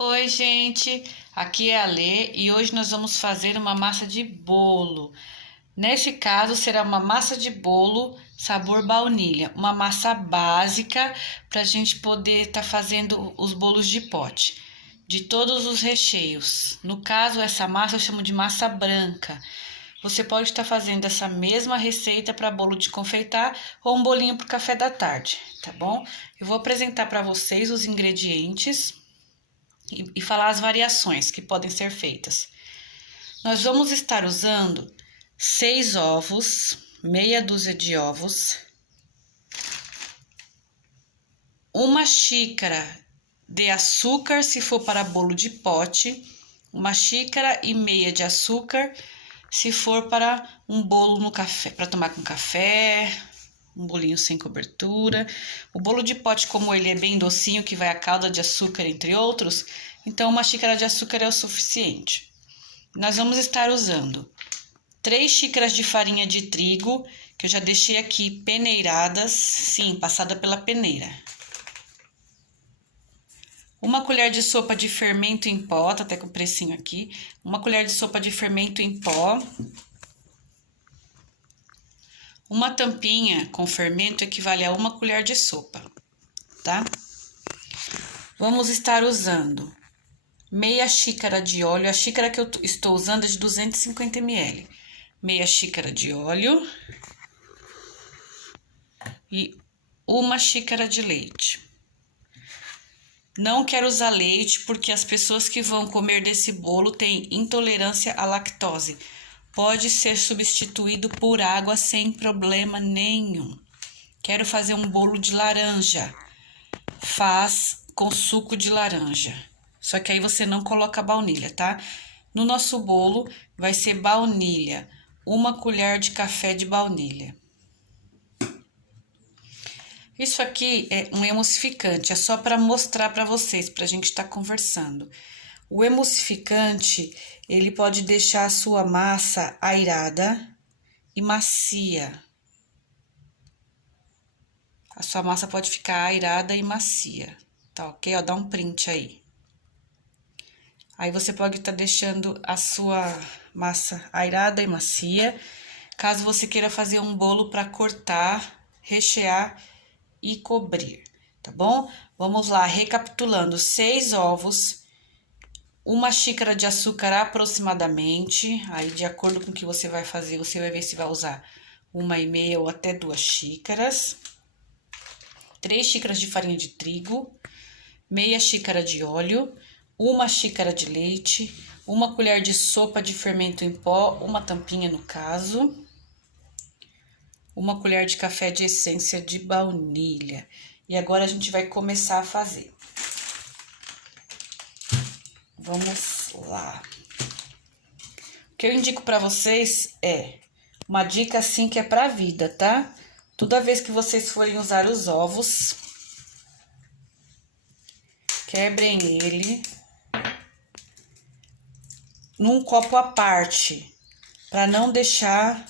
Oi, gente, aqui é a Lê e hoje nós vamos fazer uma massa de bolo. Nesse caso, será uma massa de bolo sabor baunilha, uma massa básica para a gente poder estar fazendo os bolos de pote, de todos os recheios. No caso, essa massa eu chamo de massa branca. Você pode estar fazendo essa mesma receita para bolo de confeitar ou um bolinho para o café da tarde, tá bom? Eu vou apresentar para vocês os ingredientes e falar as variações que podem ser feitas. Nós vamos estar usando 6 ovos, meia dúzia de ovos, uma xícara de açúcar se for para bolo de pote, uma xícara e meia de açúcar se for para um bolo no café, para tomar com café, um bolinho sem cobertura. O bolo de pote, como ele é bem docinho, que vai a calda de açúcar, entre outros, então uma xícara de açúcar é o suficiente. Nós vamos estar usando 3 xícaras de farinha de trigo, que eu já deixei aqui peneiradas, sim, passada pela peneira. Uma colher de sopa de fermento em pó, tá até com o precinho aqui. Uma colher de sopa de fermento em pó. Uma tampinha com fermento equivale a uma colher de sopa, tá? Vamos estar usando meia xícara de óleo. A xícara que eu estou usando é de 250 ml. Meia xícara de óleo e uma xícara de leite. Não quero usar leite porque as pessoas que vão comer desse bolo têm intolerância à lactose. Pode ser substituído por água sem problema nenhum. Quero fazer um bolo de laranja. Faz com suco de laranja. Só que aí você não coloca baunilha, tá? No nosso bolo vai ser baunilha. Uma colher de café de baunilha. Isso aqui é um emulsificante, é só para mostrar para vocês, para a gente estar conversando. O emulsificante, ele pode deixar a sua massa airada e macia. A sua massa pode ficar airada e macia, tá ok? Ó, dá um print aí. Aí você pode estar deixando a sua massa airada e macia, caso você queira fazer um bolo para cortar, rechear e cobrir, tá bom? Vamos lá, recapitulando: 6 ovos, uma xícara de açúcar aproximadamente, aí de acordo com o que você vai fazer, você vai ver se vai usar 1,5 ou até 2 xícaras, 3 xícaras de farinha de trigo, meia xícara de óleo, uma xícara de leite, uma colher de sopa de fermento em pó, uma tampinha no caso, uma colher de café de essência de baunilha. E agora a gente vai começar a fazer. Vamos lá. O que eu indico para vocês é uma dica assim que é pra vida, tá? Toda vez que vocês forem usar os ovos, quebrem ele num copo à parte, para não deixar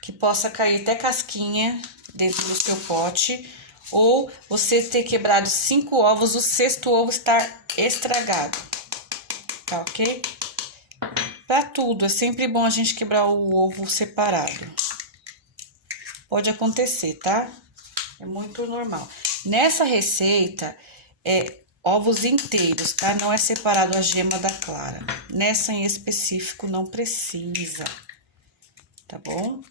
que possa cair até casquinha dentro do seu pote, ou você ter quebrado 5 ovos, o 6º ovo estar estragado, tá ok? Para tudo, é sempre bom a gente quebrar o ovo separado. Pode acontecer, tá? É muito normal. Nessa receita, ovos inteiros, tá? Não é separado a gema da clara. Nessa em específico, não precisa, tá bom?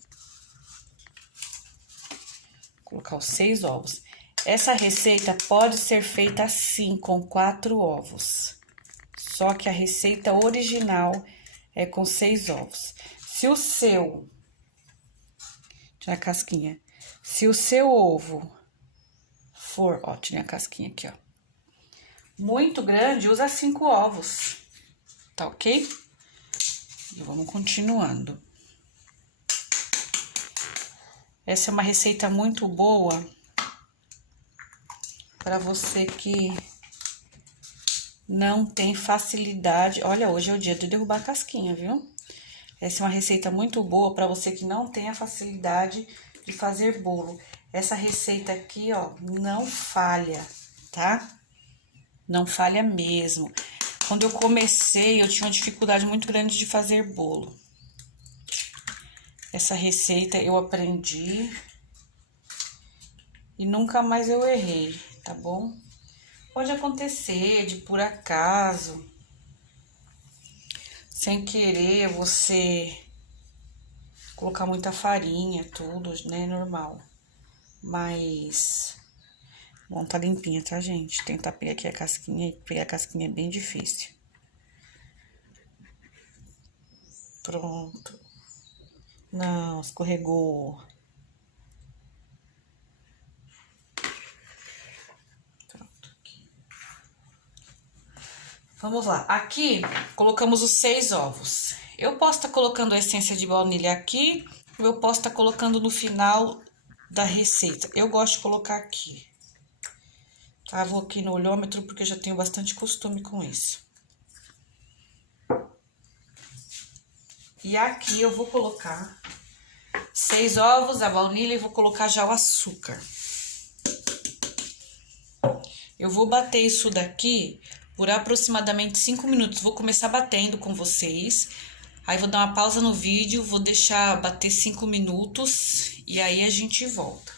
Colocar os 6 ovos. Essa receita pode ser feita assim, com 4 ovos. Só que a receita original é com 6 ovos. Se o seu... Tira a casquinha. Se o seu ovo for... Ó, tirei a casquinha aqui, ó. Muito grande, usa 5 ovos. Tá ok? E vamos continuando. Essa é uma receita muito boa para você que não tem facilidade. Olha, hoje é o dia de derrubar a casquinha, viu? Essa é uma receita muito boa para você que não tem a facilidade de fazer bolo. Essa receita aqui, ó, não falha, tá? Não falha mesmo. Quando eu comecei, eu tinha uma dificuldade muito grande de fazer bolo. Essa receita eu aprendi e nunca mais eu errei, tá bom? Pode acontecer de por acaso, sem querer, você colocar muita farinha, tudo, né? Normal. Mas, bom, tá limpinha, tá, gente? Tentar pegar aqui a casquinha e pegar a casquinha é bem difícil. Pronto. Não, escorregou. Pronto. Vamos lá. Aqui, colocamos os 6 ovos. Eu posso estar colocando a essência de baunilha aqui, ou eu posso estar colocando no final da receita. Eu gosto de colocar aqui. Tá? Vou aqui no olhômetro, porque eu já tenho bastante costume com isso. E aqui eu vou colocar 6 ovos, a baunilha, e vou colocar já o açúcar. Eu vou bater isso daqui por aproximadamente 5 minutos. Vou começar batendo com vocês. Aí vou dar uma pausa no vídeo, vou deixar bater 5 minutos e aí a gente volta.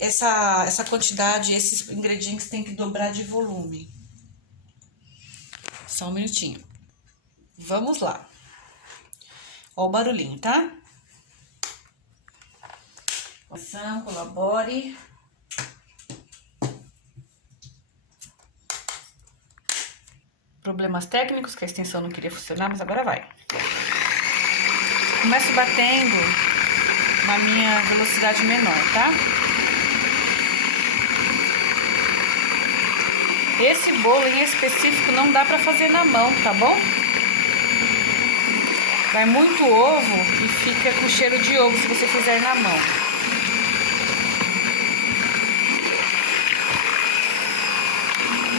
Essa quantidade, esses ingredientes tem que dobrar de volume. Só um minutinho. Vamos lá. Ó o barulhinho, tá? Atenção, colabore. Problemas técnicos, que a extensão não queria funcionar, mas agora vai. Começo batendo na minha velocidade menor, tá? Esse bolo em específico não dá pra fazer na mão, tá bom? Vai muito ovo e fica com cheiro de ovo se você fizer na mão.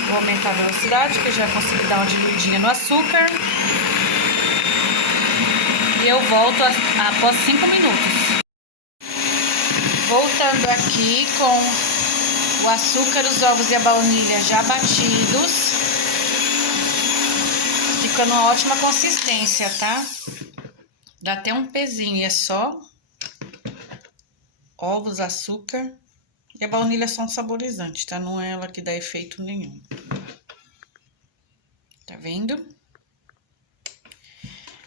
Vou aumentar a velocidade, que eu já consegui dar uma diluidinha no açúcar. E eu volto após 5 minutos. Voltando aqui com o açúcar, os ovos e a baunilha já batidos. Fica numa ótima consistência, tá? Dá até um pezinho e é só ovos, açúcar. E a baunilha é só um saborizante, tá? Não é ela que dá efeito nenhum. Tá vendo?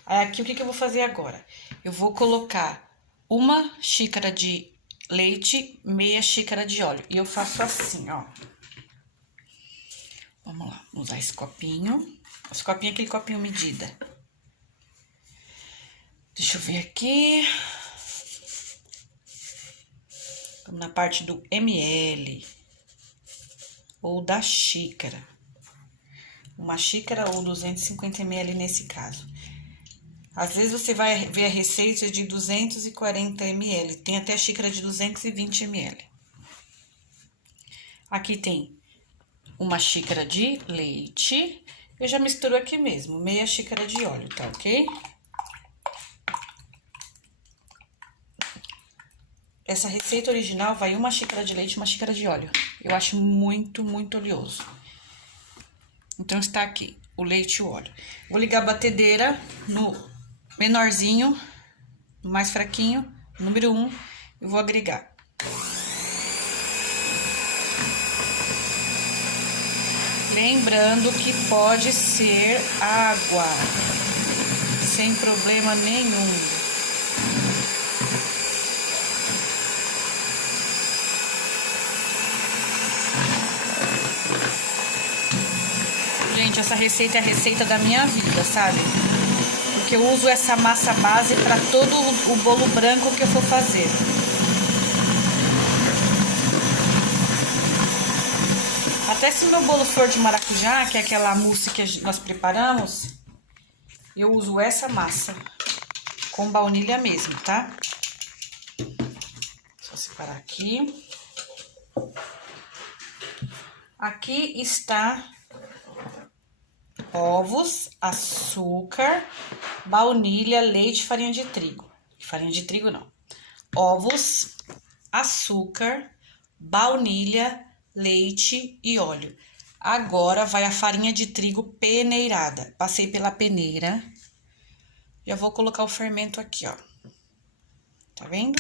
Aqui, o que eu vou fazer agora? Eu vou colocar 1 xícara de leite, meia xícara de óleo. E eu faço assim, ó. Vamos lá, vou usar esse copinho. Esse copinho é aquele copinho medida. Deixa eu ver aqui. Vamos na parte do ml. Ou da xícara. 1 xícara ou 250 ml nesse caso. Às vezes você vai ver a receita de 240 ml. Tem até xícara de 220 ml. Aqui tem 1 xícara de leite. Eu já misturo aqui mesmo, meia xícara de óleo, tá ok? Essa receita original vai 1 xícara de leite, 1 xícara de óleo. Eu acho muito, muito oleoso. Então, está aqui o leite e o óleo. Vou ligar a batedeira no menorzinho, no mais fraquinho, número 1, e vou agregar. Lembrando que pode ser água, sem problema nenhum. Gente, essa receita é a receita da minha vida, sabe? Porque eu uso essa massa base para todo o bolo branco que eu for fazer. Até se meu bolo for de maracujá, que é aquela mousse que nós preparamos, eu uso essa massa com baunilha mesmo, tá? Só separar aqui. Aqui está ovos, açúcar, baunilha, leite, farinha de trigo. Farinha de trigo não. Ovos, açúcar, baunilha, leite e óleo. Agora, vai a farinha de trigo peneirada. Passei pela peneira. Já vou colocar o fermento aqui, ó. Tá vendo?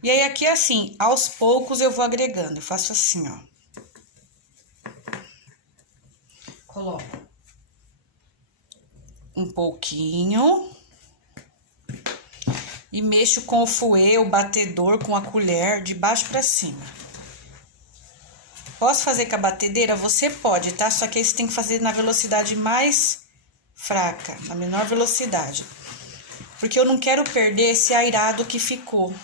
E aí, aqui, assim, aos poucos eu vou agregando. Eu faço assim, ó. Coloco um pouquinho. E mexo com o fouet, o batedor, com a colher, de baixo pra cima. Posso fazer com a batedeira? Você pode, tá? Só que aí você tem que fazer na velocidade mais fraca, na menor velocidade. Porque eu não quero perder esse airado que ficou.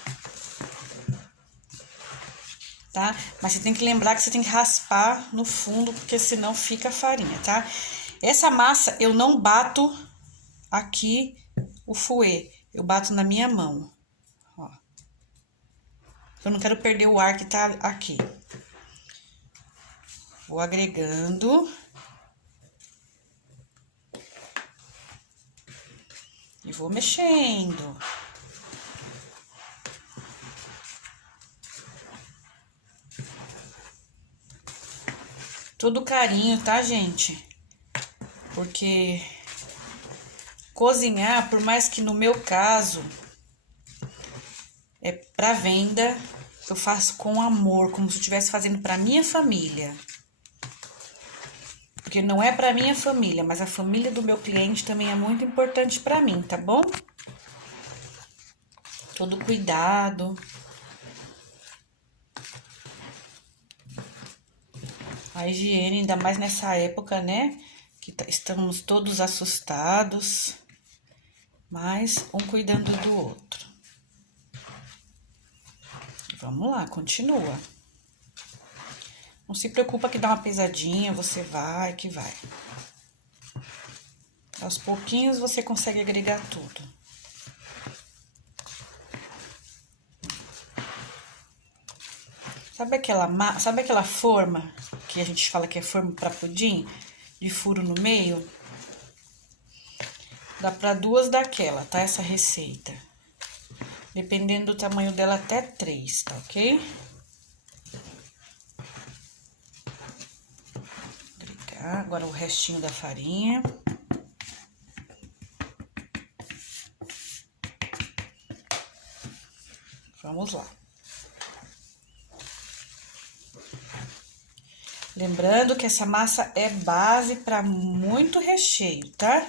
Tá? Mas você tem que lembrar que você tem que raspar no fundo, porque senão fica farinha, tá? Essa massa eu não bato aqui o fouet, eu bato na minha mão, ó. Eu não quero perder o ar que tá aqui. Vou agregando. E vou mexendo. Todo carinho, tá, gente? Porque cozinhar, por mais que no meu caso é pra venda, eu faço com amor, como se eu estivesse fazendo pra minha família. Porque não é pra minha família, mas a família do meu cliente também é muito importante pra mim, tá bom? Todo cuidado. A higiene, ainda mais nessa época, né? Que estamos todos assustados, mas um cuidando do outro. Vamos lá, continua. Não se preocupa que dá uma pesadinha, você vai que vai. Aos pouquinhos você consegue agregar tudo. Sabe aquela forma que a gente fala que é forma para pudim? De furo no meio? Dá para 2 daquela, tá? Essa receita. Dependendo do tamanho dela, até 3, tá ok? Agregar agora o restinho da farinha. Vamos lá. Lembrando que essa massa é base para muito recheio, tá?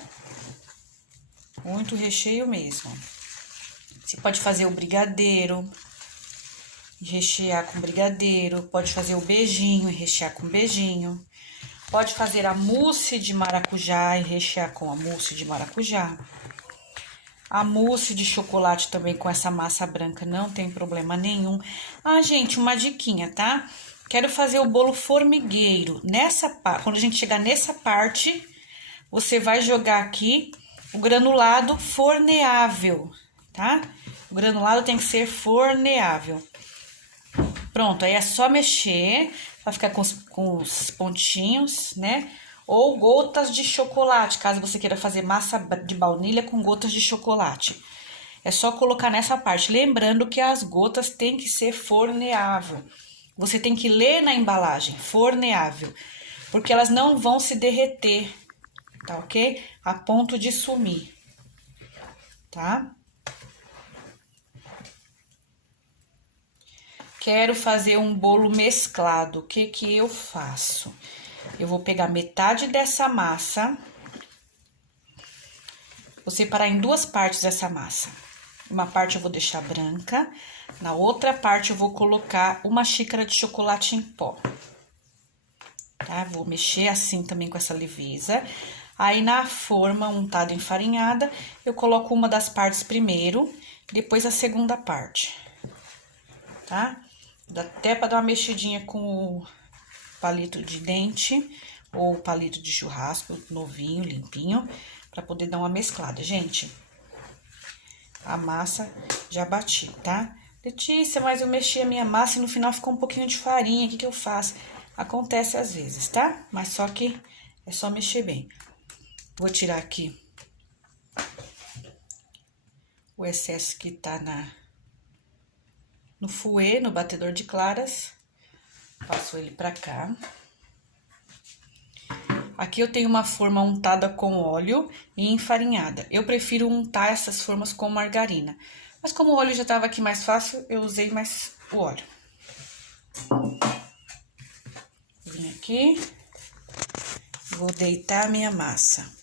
Muito recheio mesmo. Você pode fazer o brigadeiro, rechear com brigadeiro. Pode fazer o beijinho e rechear com beijinho. Pode fazer a mousse de maracujá e rechear com a mousse de maracujá. A mousse de chocolate também com essa massa branca, não tem problema nenhum. Ah, gente, uma diquinha, tá? Quero fazer o bolo formigueiro. Quando a gente chegar nessa parte, você vai jogar aqui o granulado forneável, tá? O granulado tem que ser forneável. Pronto, aí é só mexer, vai ficar com os pontinhos, né? Ou gotas de chocolate, caso você queira fazer massa de baunilha com gotas de chocolate. É só colocar nessa parte, lembrando que as gotas tem que ser forneável. Você tem que ler na embalagem, forneável, porque elas não vão se derreter, tá ok? A ponto de sumir, tá? Quero fazer um bolo mesclado. O que que eu faço? Eu vou pegar metade dessa massa, vou separar em 2 partes essa massa. Uma parte eu vou deixar branca, na outra parte eu vou colocar 1 xícara de chocolate em pó. Tá? Vou mexer assim também com essa leveza. Aí, na forma untada enfarinhada, eu coloco uma das partes primeiro, depois a segunda parte, tá? Dá até pra dar uma mexidinha com o palito de dente ou palito de churrasco novinho, limpinho, pra poder dar uma mesclada. Gente, a massa já bati, tá? Letícia, mas eu mexi a minha massa e no final ficou um pouquinho de farinha, o que que eu faço? Acontece às vezes, tá? Mas só que é só mexer bem. Vou tirar aqui o excesso que tá no fouet, no batedor de claras. Passo ele pra cá. Aqui eu tenho uma forma untada com óleo e enfarinhada. Eu prefiro untar essas formas com margarina. Mas como o óleo já estava aqui mais fácil, eu usei mais o óleo. Vim aqui, vou deitar a minha massa.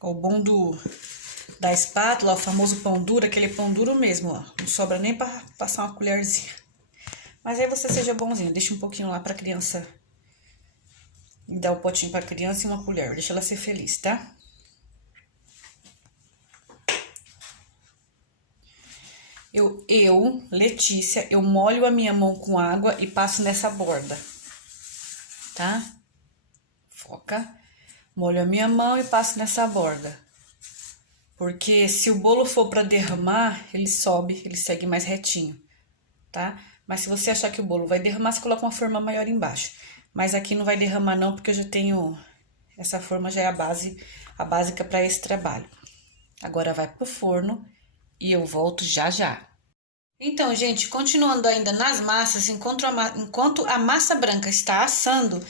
O bom da espátula, o famoso pão duro, aquele pão duro mesmo, ó. Não sobra nem pra passar uma colherzinha. Mas aí você seja bonzinho, deixa um pouquinho lá pra criança. E dá o potinho pra criança e uma colher, deixa ela ser feliz, tá? Letícia, eu molho a minha mão com água e passo nessa borda, tá? Foca. Molho a minha mão e passo nessa borda. Porque se o bolo for para derramar, ele sobe, ele segue mais retinho, tá? Mas se você achar que o bolo vai derramar, você coloca uma forma maior embaixo. Mas aqui não vai derramar não, porque eu já tenho... Essa forma já é a básica para esse trabalho. Agora vai pro forno e eu volto já já. Então, gente, continuando ainda nas massas, enquanto a massa branca está assando...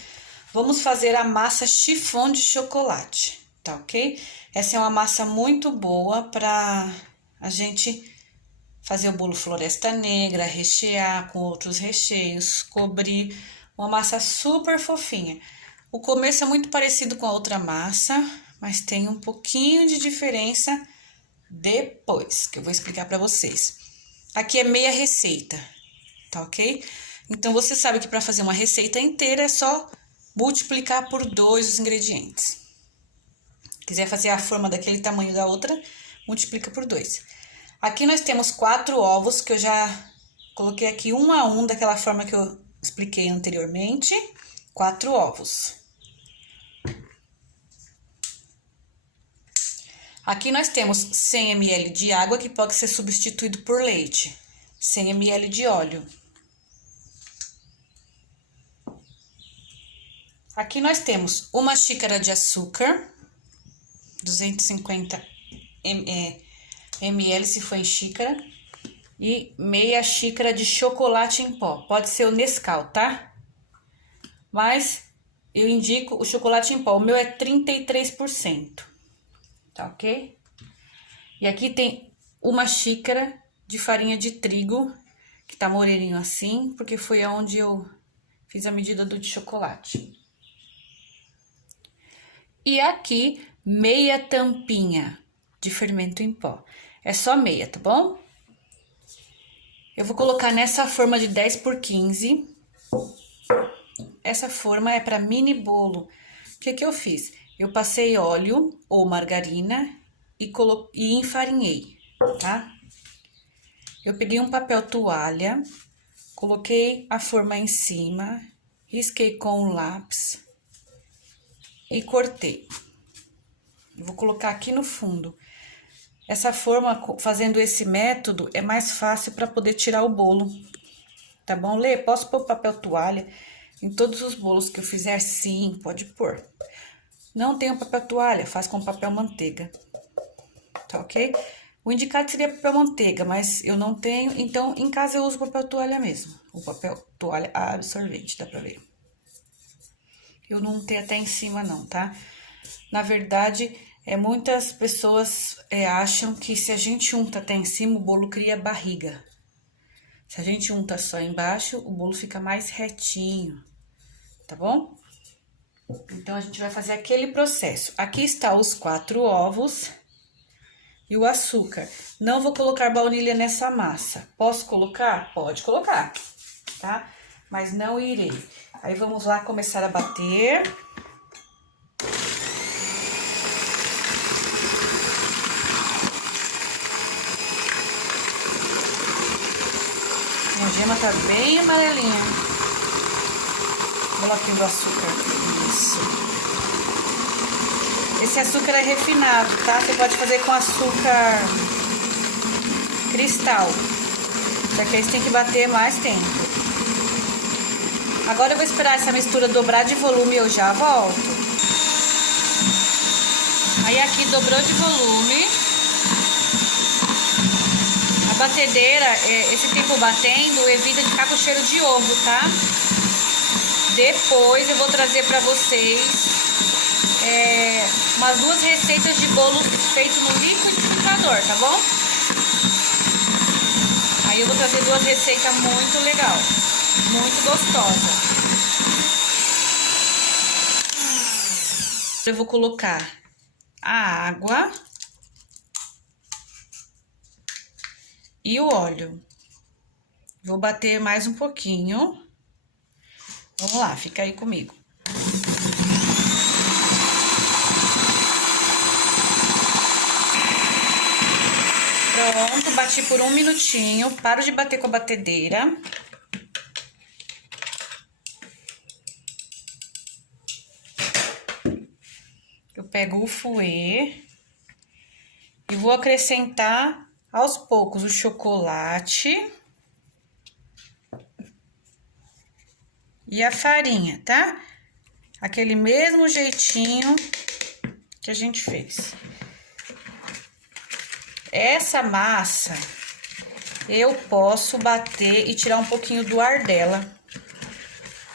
Vamos fazer a massa chiffon de chocolate, tá ok? Essa é uma massa muito boa para a gente fazer o bolo Floresta Negra, rechear com outros recheios, cobrir. Uma massa super fofinha. O começo é muito parecido com a outra massa, mas tem um pouquinho de diferença depois, que eu vou explicar para vocês. Aqui é meia receita, tá ok? Então, você sabe que para fazer uma receita inteira é só... multiplicar por 2 os ingredientes. Quiser fazer a forma daquele tamanho da outra, multiplica por 2. Aqui nós temos 4 ovos, que eu já coloquei aqui um a um, daquela forma que eu expliquei anteriormente. 4 ovos. Aqui nós temos 100 ml de água, que pode ser substituído por leite. 100 ml de óleo. Aqui nós temos uma xícara de açúcar, 250 ml se for em xícara, e meia xícara de chocolate em pó. Pode ser o Nescau, tá? Mas eu indico o chocolate em pó, o meu é 33%, tá ok? E aqui tem uma xícara de farinha de trigo, que tá moreninho assim, porque foi aonde eu fiz a medida do de chocolate. E aqui, meia tampinha de fermento em pó. É só meia, tá bom? Eu vou colocar nessa forma de 10 por 15. Essa forma é para mini bolo. O que que eu fiz? Eu passei óleo ou margarina e enfarinhei, tá? Eu peguei um papel toalha, coloquei a forma em cima, risquei com um lápis e cortei. Eu vou colocar aqui no fundo. Essa forma, fazendo esse método, é mais fácil para poder tirar o bolo. Tá bom, Lê? Posso pôr papel toalha em todos os bolos que eu fizer? Sim, pode pôr. Não tenho papel toalha, faz com papel manteiga. Tá ok? O indicado seria papel manteiga, mas eu não tenho, então em casa eu uso papel toalha mesmo. O papel toalha absorvente, dá pra ver. Eu não tenho até em cima não, tá? Na verdade, muitas pessoas acham que se a gente unta até em cima, o bolo cria barriga. Se a gente unta só embaixo, o bolo fica mais retinho, tá bom? Então, a gente vai fazer aquele processo. Aqui está os 4 ovos e o açúcar. Não vou colocar baunilha nessa massa. Posso colocar? Pode colocar, tá? Mas não irei. Aí, vamos lá começar a bater. Minha gema tá bem amarelinha. Bloquinho do açúcar. Isso. Esse açúcar é refinado, tá? Você pode fazer com açúcar cristal. Só que aí você tem que bater mais tempo. Agora eu vou esperar essa mistura dobrar de volume e eu já volto. Aí aqui dobrou de volume. A batedeira, esse tempo batendo, evita de ficar com cheiro de ovo, tá? Depois eu vou trazer pra vocês umas 2 receitas de bolo feito no liquidificador, tá bom? Aí eu vou trazer 2 receitas muito legal, muito gostosa. Eu vou colocar a água e o óleo. Vou bater mais um pouquinho. Vamos lá, fica aí comigo. Pronto, bati por 1 minutinho. Paro de bater com a batedeira. Eu pego o fouet e vou acrescentar aos poucos o chocolate e a farinha, tá? Aquele mesmo jeitinho que a gente fez. Essa massa eu posso bater e tirar um pouquinho do ar dela,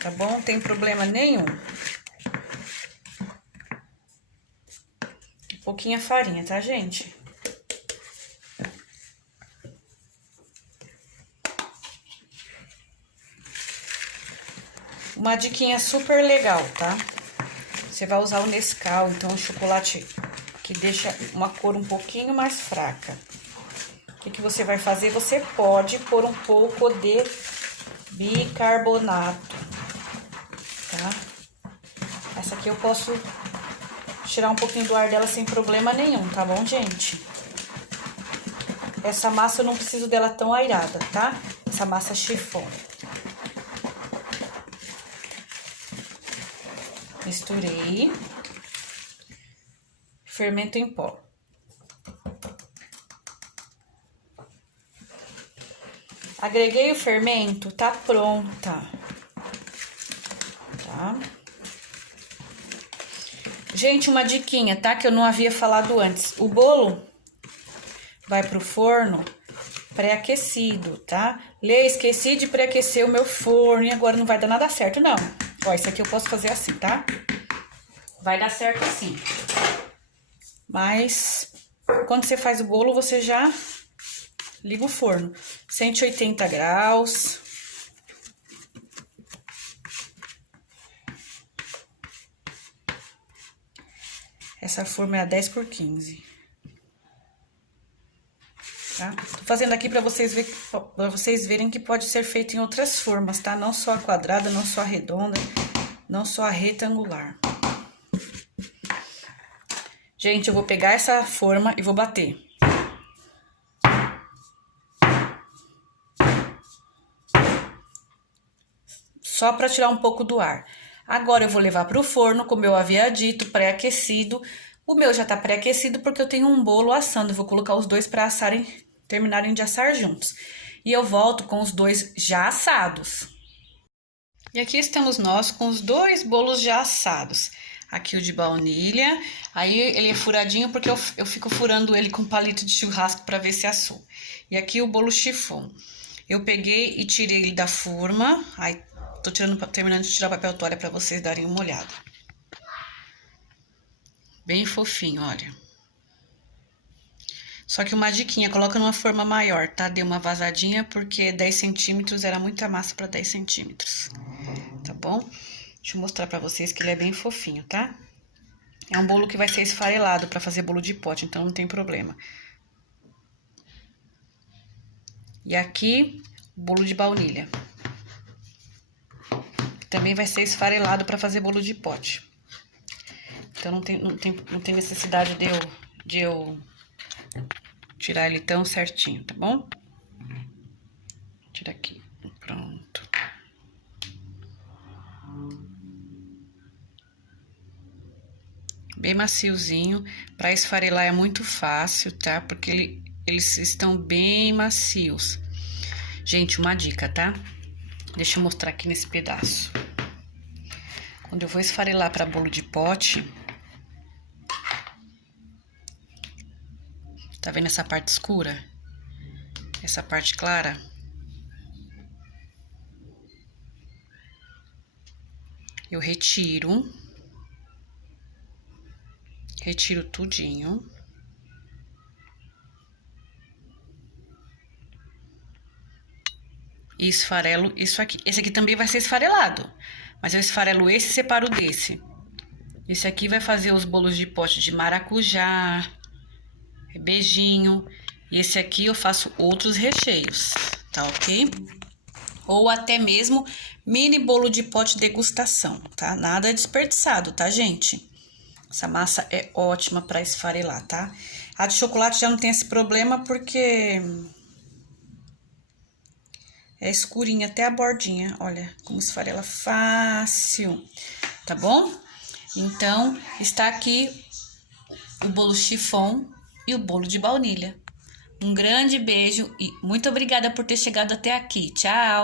tá bom? Não tem problema nenhum. Pouquinha farinha, tá, gente? Uma diquinha super legal, tá? Você vai usar o Nescau, então o chocolate que deixa uma cor um pouquinho mais fraca. O que você vai fazer? Você pode pôr um pouco de bicarbonato, tá? Essa aqui eu posso tirar um pouquinho do ar dela sem problema nenhum, tá bom, gente? Essa massa eu não preciso dela tão airada, tá? Essa massa chiffon. Misturei. Fermento em pó. Agreguei o fermento, tá pronta. Tá? Gente, uma diquinha, tá? Que eu não havia falado antes. O bolo vai pro forno pré-aquecido, tá? Lê, esqueci de pré-aquecer o meu forno e agora não vai dar nada certo, não. Ó, isso aqui eu posso fazer assim, tá? Vai dar certo assim. Mas, quando você faz o bolo, você já liga o forno. 180 graus. Essa forma é a 10 por 15. Tá? Tô fazendo aqui pra vocês verem que pode ser feito em outras formas, tá? Não só a quadrada, não só a redonda, não só a retangular. Gente, eu vou pegar essa forma e vou bater. Só pra tirar um pouco do ar. Agora eu vou levar pro forno, como eu havia dito, pré-aquecido. O meu já tá pré-aquecido porque eu tenho um bolo assando. Eu vou colocar os dois pra assarem, terminarem de assar juntos. E eu volto com os dois já assados. E aqui estamos nós com os 2 bolos já assados. Aqui o de baunilha, aí ele é furadinho porque eu fico furando ele com palito de churrasco para ver se assou. E aqui o bolo chiffon. Eu peguei e tirei ele da forma, aí tô terminando de tirar o papel toalha para vocês darem uma olhada. Bem fofinho, olha. Só que uma diquinha, coloca numa forma maior, tá? Deu uma vazadinha porque 10 centímetros era muita massa para 10 centímetros, tá bom? Deixa eu mostrar pra vocês que ele é bem fofinho, tá? É um bolo que vai ser esfarelado pra fazer bolo de pote, então não tem problema. E aqui, o bolo de baunilha. Também vai ser esfarelado pra fazer bolo de pote. Então não tem necessidade de eu tirar ele tão certinho, tá bom? Tira aqui, pronto. Bem maciozinho, para esfarelar é muito fácil, tá? Porque eles estão bem macios. Gente, uma dica, tá? Deixa eu mostrar aqui nesse pedaço. Quando eu vou esfarelar para bolo de pote, tá vendo essa parte escura? Essa parte clara? Eu retiro tudinho. E esfarelo isso aqui. Esse aqui também vai ser esfarelado, mas eu esfarelo esse e separo desse. Esse aqui vai fazer os bolos de pote de maracujá, beijinho. E esse aqui eu faço outros recheios, tá ok? Ou até mesmo mini bolo de pote degustação, tá? Nada desperdiçado, tá, gente? Essa massa é ótima para esfarelar, tá? A de chocolate já não tem esse problema porque é escurinha até a bordinha. Olha como esfarela fácil, tá bom? Então, está aqui o bolo chiffon e o bolo de baunilha. Um grande beijo e muito obrigada por ter chegado até aqui. Tchau!